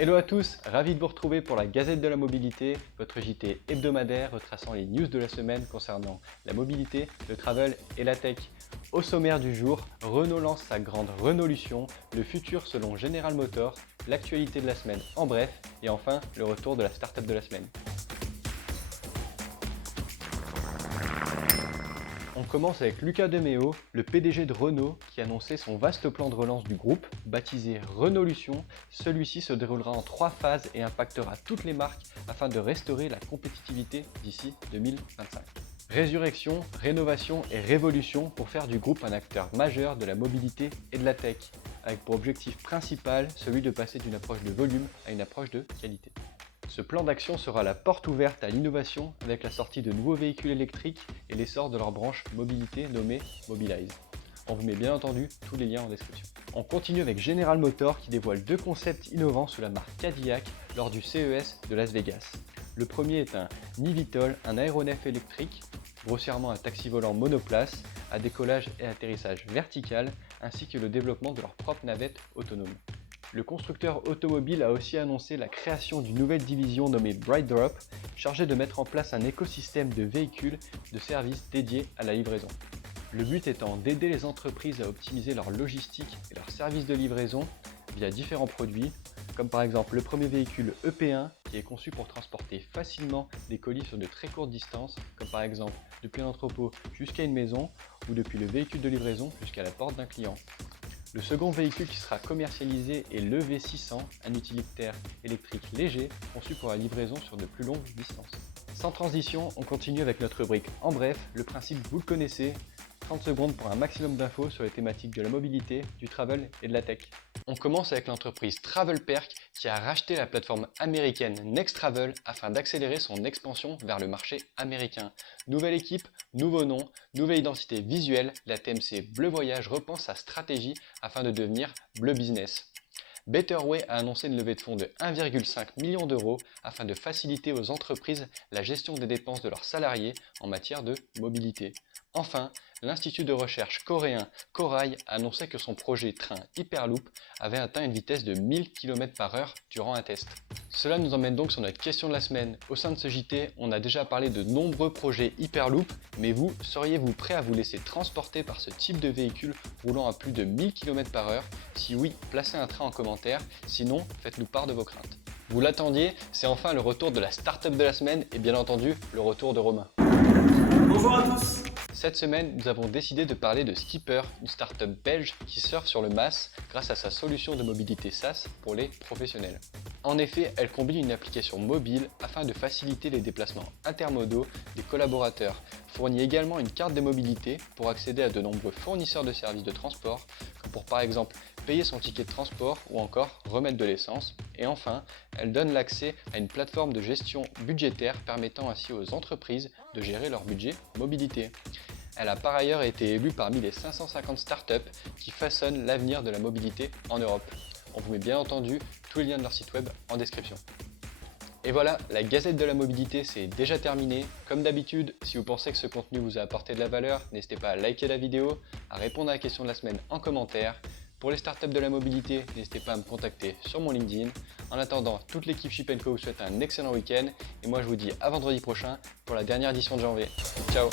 Hello à tous, ravi de vous retrouver pour la Gazette de la Mobilité, votre JT hebdomadaire retraçant les news de la semaine concernant la mobilité, le travel et la tech. Au sommaire du jour, Renault lance sa grande Renaulution, le futur selon General Motors, l'actualité de la semaine en bref, et enfin le retour de la start-up de la semaine. On commence avec Luca de Meo, le PDG de Renault, qui annonçait son vaste plan de relance du groupe, baptisé Renaulution. Celui-ci se déroulera en 3 phases et impactera toutes les marques afin de restaurer la compétitivité d'ici 2025. Résurrection, rénovation et révolution pour faire du groupe un acteur majeur de la mobilité et de la tech, avec pour objectif principal celui de passer d'une approche de volume à une approche de qualité. Ce plan d'action sera la porte ouverte à l'innovation avec la sortie de nouveaux véhicules électriques et l'essor de leur branche mobilité nommée Mobilize. On vous met bien entendu tous les liens en description. On continue avec General Motors qui dévoile 2 concepts innovants sous la marque Cadillac lors du CES de Las Vegas. Le premier est un eVTOL, un aéronef électrique, grossièrement un taxi volant monoplace, à décollage et atterrissage vertical, ainsi que le développement de leur propre navette autonome. Le constructeur automobile a aussi annoncé la création d'une nouvelle division nommée BrightDrop, chargée de mettre en place un écosystème de véhicules de services dédiés à la livraison. Le but étant d'aider les entreprises à optimiser leur logistique et leurs services de livraison via différents produits, comme par exemple le premier véhicule EP1 qui est conçu pour transporter facilement des colis sur de très courtes distances, comme par exemple depuis un entrepôt jusqu'à une maison ou depuis le véhicule de livraison jusqu'à la porte d'un client. Le second véhicule qui sera commercialisé est le V600, un utilitaire électrique léger conçu pour la livraison sur de plus longues distances. Sans transition, on continue avec notre rubrique En bref, le principe vous le connaissez, 30 secondes pour un maximum d'infos sur les thématiques de la mobilité, du travel et de la tech. On commence avec l'entreprise TravelPerk qui a racheté la plateforme américaine NextTravel afin d'accélérer son expansion vers le marché américain. Nouvelle équipe, nouveau nom, nouvelle identité visuelle, la TMC Bleu Voyage repense sa stratégie afin de devenir Bleu Business. Betterway a annoncé une levée de fonds de 1,5 million d'euros afin de faciliter aux entreprises la gestion des dépenses de leurs salariés en matière de mobilité. Enfin, l'institut de recherche coréen Corail a annoncé que son projet train Hyperloop avait atteint une vitesse de 1000 km/h durant un test. Cela nous emmène donc sur notre question de la semaine. Au sein de ce JT, on a déjà parlé de nombreux projets Hyperloop, mais vous, seriez-vous prêt à vous laisser transporter par ce type de véhicule roulant à plus de 1000 km/h? Si oui, placez un train en commentaire, sinon faites-nous part de vos craintes. Vous l'attendiez, c'est enfin le retour de la start-up de la semaine et bien entendu le retour de Romain. Bonjour à tous. Cette semaine, nous avons décidé de parler de Skipper, une start-up belge qui surfe sur le MaaS grâce à sa solution de mobilité SaaS pour les professionnels. En effet, elle combine une application mobile afin de faciliter les déplacements intermodaux des collaborateurs, fournit également une carte de mobilité pour accéder à de nombreux fournisseurs de services de transport, comme pour par exemple payer son ticket de transport ou encore remettre de l'essence. Et enfin, elle donne l'accès à une plateforme de gestion budgétaire permettant ainsi aux entreprises de gérer leur budget mobilité. Elle a par ailleurs été élue parmi les 550 startups qui façonnent l'avenir de la mobilité en Europe. On vous met bien entendu tous les liens de leur site web en description. Et voilà, la Gazette de la Mobilité c'est déjà terminé. Comme d'habitude, si vous pensez que ce contenu vous a apporté de la valeur, n'hésitez pas à liker la vidéo, à répondre à la question de la semaine en commentaire. Pour les startups de la mobilité, n'hésitez pas à me contacter sur mon LinkedIn. En attendant, toute l'équipe Ship & Co vous souhaite un excellent week-end et moi je vous dis à vendredi prochain pour la dernière édition de janvier. Ciao.